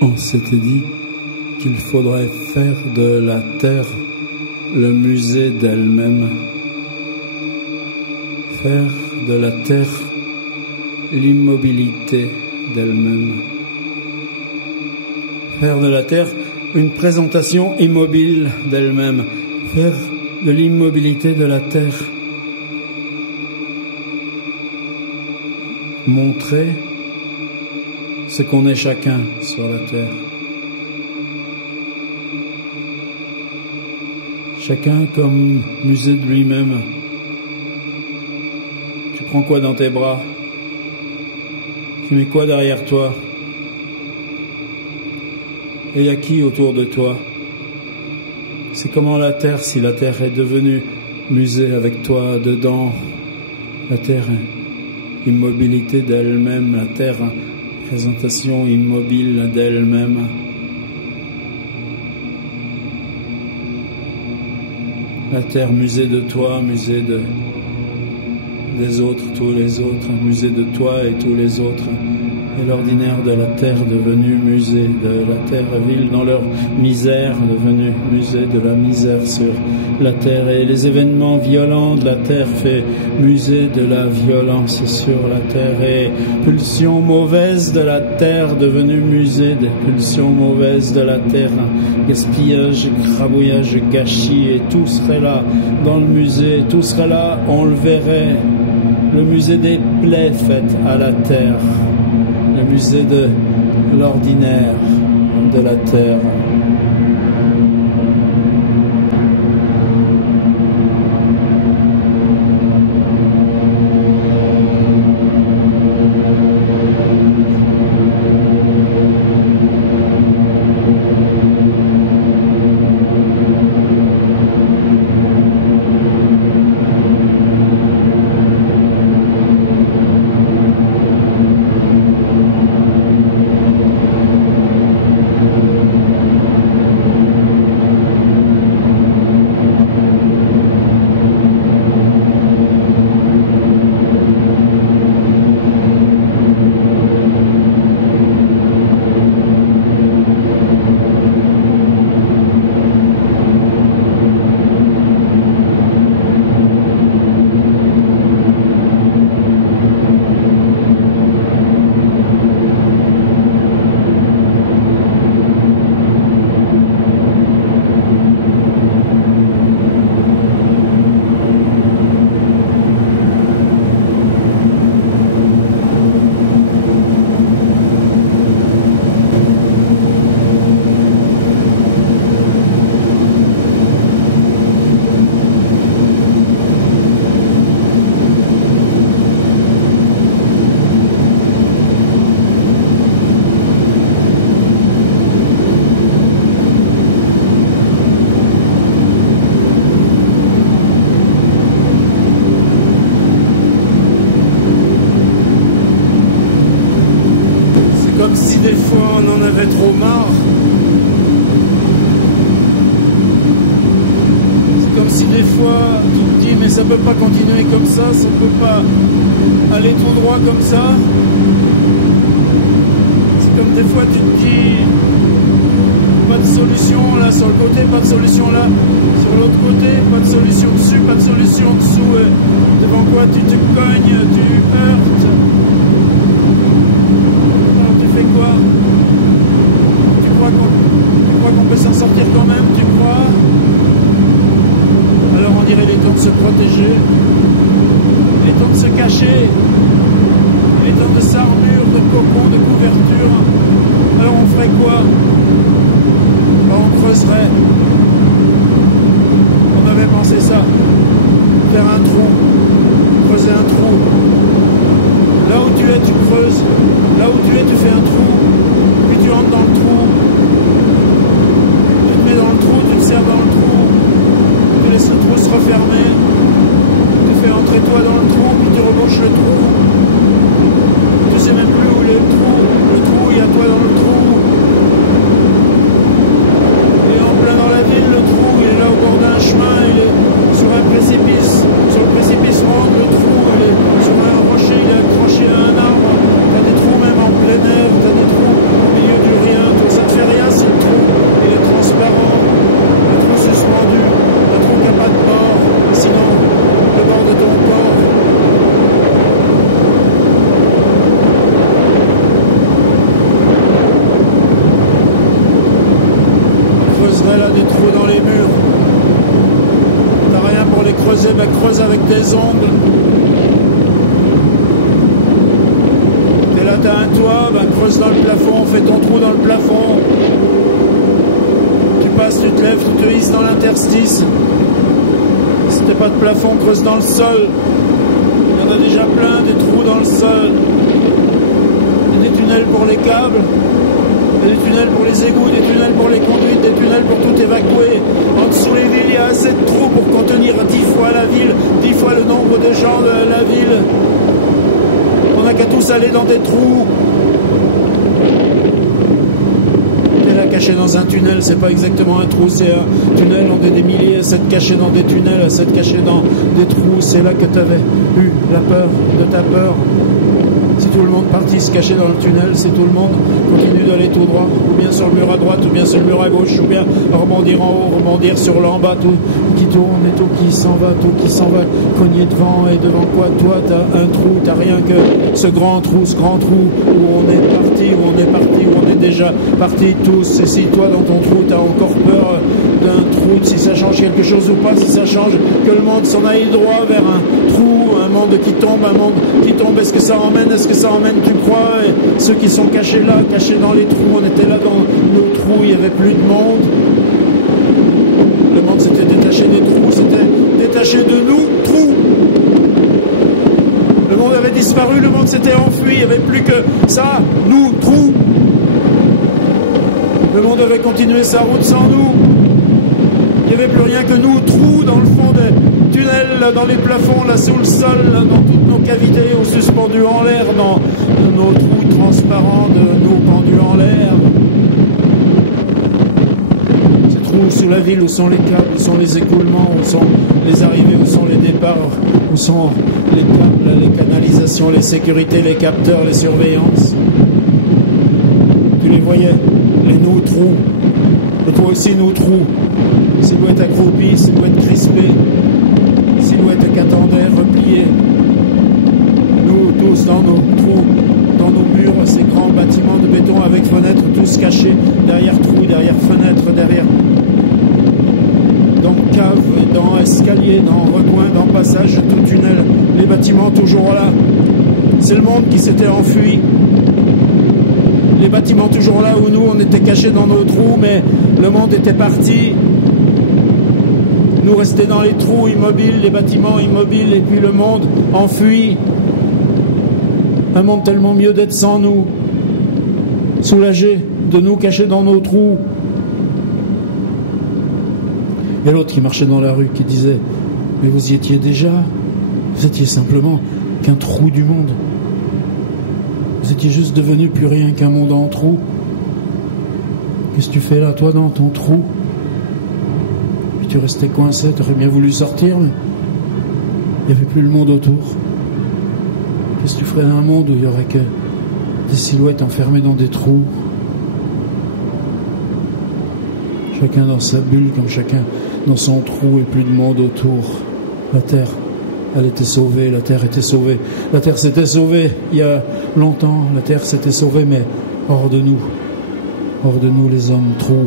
On s'était dit qu'il faudrait faire de la Terre le musée d'elle-même, faire de la Terre l'immobilité d'elle-même, faire de la Terre une présentation immobile d'elle-même, faire de l'immobilité de la Terre, montrer ce qu'on est chacun sur la Terre. Chacun comme musée de lui-même. Tu prends quoi dans tes bras? Tu mets quoi derrière toi? Et il y a qui autour de toi? C'est comment la Terre, si la Terre est devenue musée avec toi dedans? La Terre, immobilité d'elle-même, la Terre, présentation immobile d'elle-même. La Terre, musée de toi, musée des autres, tous les autres, musée de toi et tous les autres. Et l'ordinaire de la Terre devenu musée de la Terre, ville dans leur misère, devenu musée de la misère sur la Terre. Et les événements violents de la Terre fait musée de la violence sur la Terre. Et pulsions mauvaises de la Terre devenu musée des pulsions mauvaises de la Terre. Gaspillage, crabouillage, gâchis, et tout serait là dans le musée, tout serait là, on le verrait. Le musée des plaies faites à la Terre. Le musée de l'ordinaire de la Terre. Trop marre. C'est comme si des fois tu te dis mais ça peut pas continuer comme ça peut pas aller tout droit comme ça. C'est comme des fois tu te dis pas de solution là sur le côté, pas de solution là sur l'autre côté, pas de solution dessus, pas de solution dessous, et devant quoi tu te cognes, tu heurtes. Alors tu fais quoi? Tu crois qu'on peut s'en sortir quand même, tu crois? Alors on dirait les temps de se protéger, les temps de se cacher, les temps de s'armure, de cocon, de couverture. Alors on ferait quoi? On creuserait. On avait pensé ça, faire un trou, creuser un trou. Là où tu es, tu creuses. Là où tu es, tu fais un trou. Puis tu rentres dans le trou. Tu te mets dans le trou, tu te sers dans le trou. Tu laisses le trou se refermer. Tu fais entrer toi dans le trou, puis tu rebouches le trou. Tu sais même plus où est le trou. Le trou, il y a toi dans le trou. Il est en plein dans la ville, le trou. Il est là au bord d'un chemin. Il est sur un précipice. Sur le précipice rentre le trou. Il est sur un rocher. Il est accroché à un arbre. T'as des trous même en plein air. T'as des trous au milieu du rien. Tout ça. tes ongles. T'es là, t'as un toit, ben creuse dans le plafond, fais ton trou dans le plafond. Tu passes, tu te lèves, tu te hisses dans l'interstice. Si t'as pas de plafond, creuse dans le sol. Il y en a déjà plein, des trous dans le sol. Il y a des tunnels pour les câbles. Des tunnels pour les égouts, des tunnels pour les conduites, des tunnels pour tout évacuer. En dessous les villes, il y a assez de trous pour contenir 10 fois la ville, 10 fois le nombre de gens de la ville. On n'a qu'à tous aller dans des trous. T'es là caché dans un tunnel, c'est pas exactement un trou, c'est un tunnel, on est des milliers à s'être cachés dans des tunnels, à s'être cachés dans des trous. C'est là que t'avais eu la peur de ta peur. Si tout le monde partit se cacher dans le tunnel, si tout le monde continue d'aller tout droit, ou bien sur le mur à droite, ou bien sur le mur à gauche, ou bien rebondir en haut, rebondir sur l'en bas, tout qui tourne et tout qui s'en va, cogner devant, et devant quoi? Toi, t'as un trou, t'as rien que ce grand trou où on est parti, où on est déjà parti tous. Et si toi, dans ton trou, t'as encore peur d'un trou, si ça change quelque chose ou pas, si ça change que le monde s'en aille droit vers un trou, un monde qui tombe, est-ce que ça emmène, tu crois? Et ceux qui sont cachés là, cachés dans les trous, on était là dans nos trous, il n'y avait plus de monde. Le monde s'était détaché des trous, s'était détaché de nous, trous. Le monde avait disparu, le monde s'était enfui, il n'y avait plus que ça, nous, trous. Le monde avait continué sa route sans nous. Il n'y avait plus rien que nous, trous dans le fond des tunnels, là, dans les plafonds, là sous le sol, là, dans toutes nos cavités, ou suspendus en l'air, dans nos trous transparents de nous pendus en l'air. Ces trous sous la ville, où sont les câbles, où sont les écoulements, où sont les arrivées, où sont les départs, où sont les câbles, les canalisations, les sécurités, les capteurs, les surveillances. Tu les voyais, les nous trous. Et toi aussi, nous trous. Silhouette accroupie, silhouette crispée, silhouette qu'attendait, repliée. Nous tous dans nos trous, dans nos murs, ces grands bâtiments de béton avec fenêtres, tous cachés derrière trous, derrière fenêtres, derrière. Dans cave, dans escalier, dans recoin, dans passage, tout tunnel, les bâtiments toujours là. C'est le monde qui s'était enfui. Les bâtiments toujours là où nous on était cachés dans nos trous, mais le monde était parti. Nous restés dans les trous immobiles, les bâtiments immobiles, et puis le monde enfui. Un monde tellement mieux d'être sans nous, soulagé de nous cachés dans nos trous. Et l'autre qui marchait dans la rue qui disait « Mais vous y étiez déjà, vous étiez simplement qu'un trou du monde. Vous étiez juste devenu plus rien qu'un monde en trou. Qu'est-ce que tu fais là, toi, dans ton trou? Puis tu restais coincé, tu aurais bien voulu sortir, mais il n'y avait plus le monde autour. Qu'est-ce que tu ferais dans un monde où il n'y aurait que des silhouettes enfermées dans des trous? Chacun dans sa bulle, comme chacun dans son trou, et plus de monde autour. La terre, elle était sauvée, la terre était sauvée. La terre s'était sauvée il y a longtemps, la terre s'était sauvée, mais hors de nous les hommes trous.